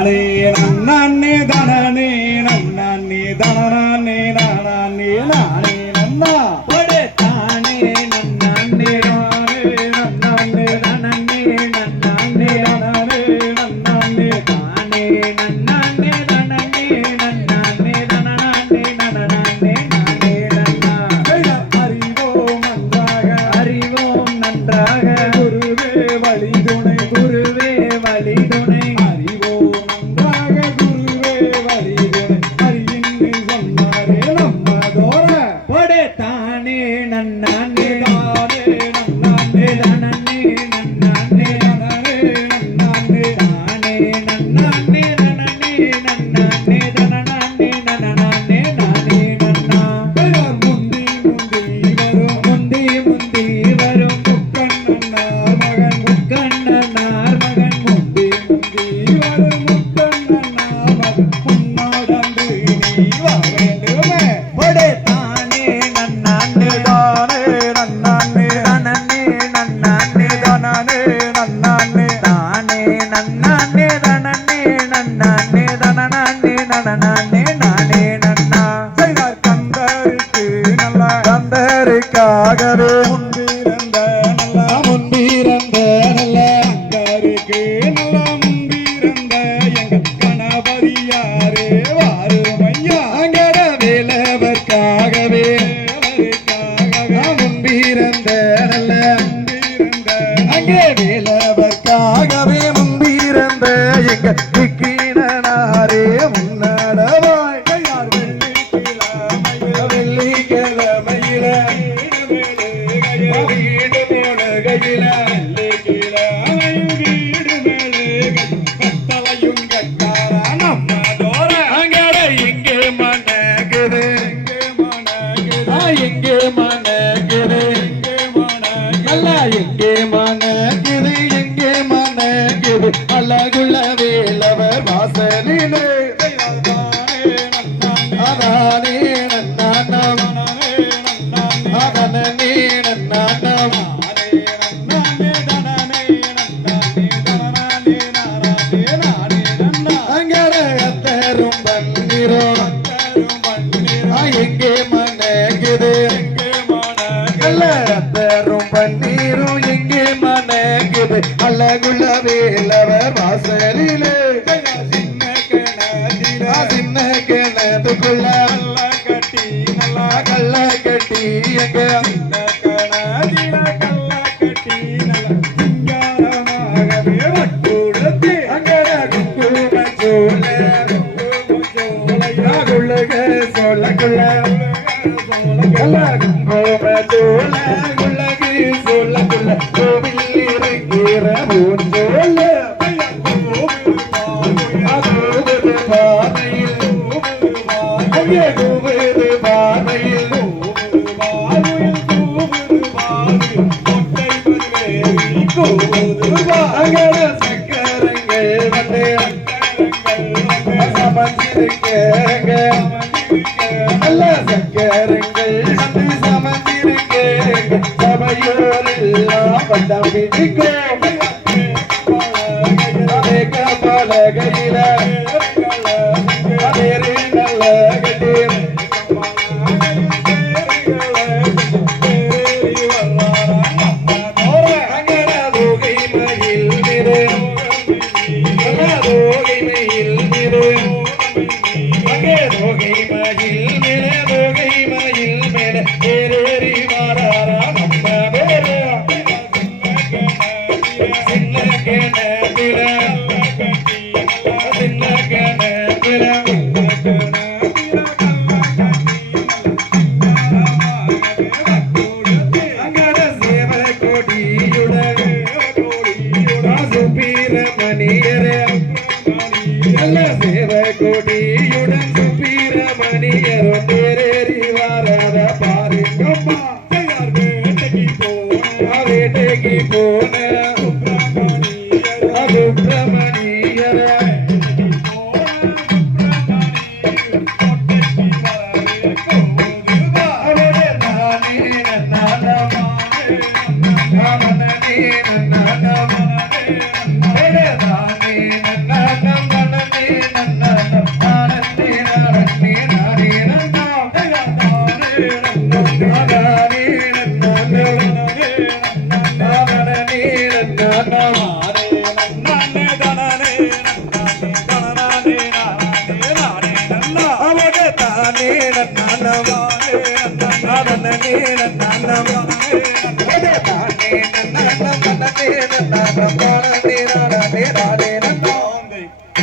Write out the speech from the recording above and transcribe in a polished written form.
நானே நன்னே தனனே நன்னே தனனே நானே நானே நன்னா ஒடே தானே நன்னே நானே நன்னே தனனே நன்னே நன்னே நன்னே தானே நன்னே தனனே நன்னே தனனே நன்னே நானே நன்னா அறிவோம் நன்றாக குருவே வழிதுணை குருவே வழிதுணை அறிவோம் நன்றாக குருவே வழிதுணை அறியின்னு சொன்னாரே நம்ம தோர ஒடே தானே நன்னே தானே நன்னே தனனே நன்னே நன்னே நன்னே தானே நன்னே தனனே நன்னே தனனே நன்னே நானே நன்னா முந்தி முந்தி முந்தி வரும் முக்கண்ணனார் மகன் கண்ணனார் மகன் முந்தி வரும் முக்கண்ணனார் மகன் முன்னாடந்து நீ வர வேண்டுமே ஒடே தானே நன்னே தானே நன்னே தனனே நன்னே தனனே நன்னே தானே நன்னே தனனே நன்னே தனனே நன்னே நானே நன்னா செய்தார் கந்தருக்கு நல்ல கந்தருக்காகவே முன்பிருந்த முன்பிருந்த நல்ல கந்தருக்கு நல்ல முன்பிருந்த எங்கள் கணபதியாரே வாருமையா அங்கட வேலவர்க்காகவே முன்பிருந்த நல்ல அங்கே வேலவர்க்காகவே முன்பிருந்த எங்க விக்கினாரே முன்னடவாய் வெள்ளிக்கிழமையில வீடு முழுகையில அங்கட இங்கே மனகுது இங்கே மனகுது நல்லா எங்கே மனகுது எங்கே மனகுது அழகுள்ள வேலவர் வாசலிலே அதானே நன்னானம் அதனே நன்னானம் அங்கட அத்தரும் பன்னிரும் எங்கே மனகுது அல்ல அத்தரும் பன்னீரும் எங்கே மனகுது அழகுள்ள வேலவர் வாசலிலே சின்ன கிணத்துக்குள்ள கல்ல கட்டி எங்க அங்கட குங்கும சோழ சோழக்குள்ள குலகு சொல்லக்குள்ள கோவில் இருக்கிற ஊஞ்சோல கூவுது பாதையில் அங்கே கூவுது பாதையில் அங்கட சக்கரங்கள் வந்து சமந்திருக்கேங்க நல்ல சக்கரங்கள் வந்து சமந்திருக்கேங்க சபையோரெல்லாம் பட்டம் பிடிக்கும் அதே கமலகையில அதே நல்ல கட்டி அங்கட தோகை மயில் நிறு தோகை மயில் நிறு அங்கே தோகை மயில் மேல தோகை மயில் மேல ஏறேறி வாராரா நம்ம பேர சின்ன கிணத்துல சின்ன கிணத்துல அங்கட சேவ கொடியுடன் சுப்பீரமணியரே நல்ல சேவ கொடியுடன் சுப்பீரமணியரும் தேரேறி வராத பாருங்கம்மா வேட்டைக்கு போன சுப்பிரமணியர நானே தானே நன்னாண்டம் தன்னே நன்னாண்டம் தானே நானே நானே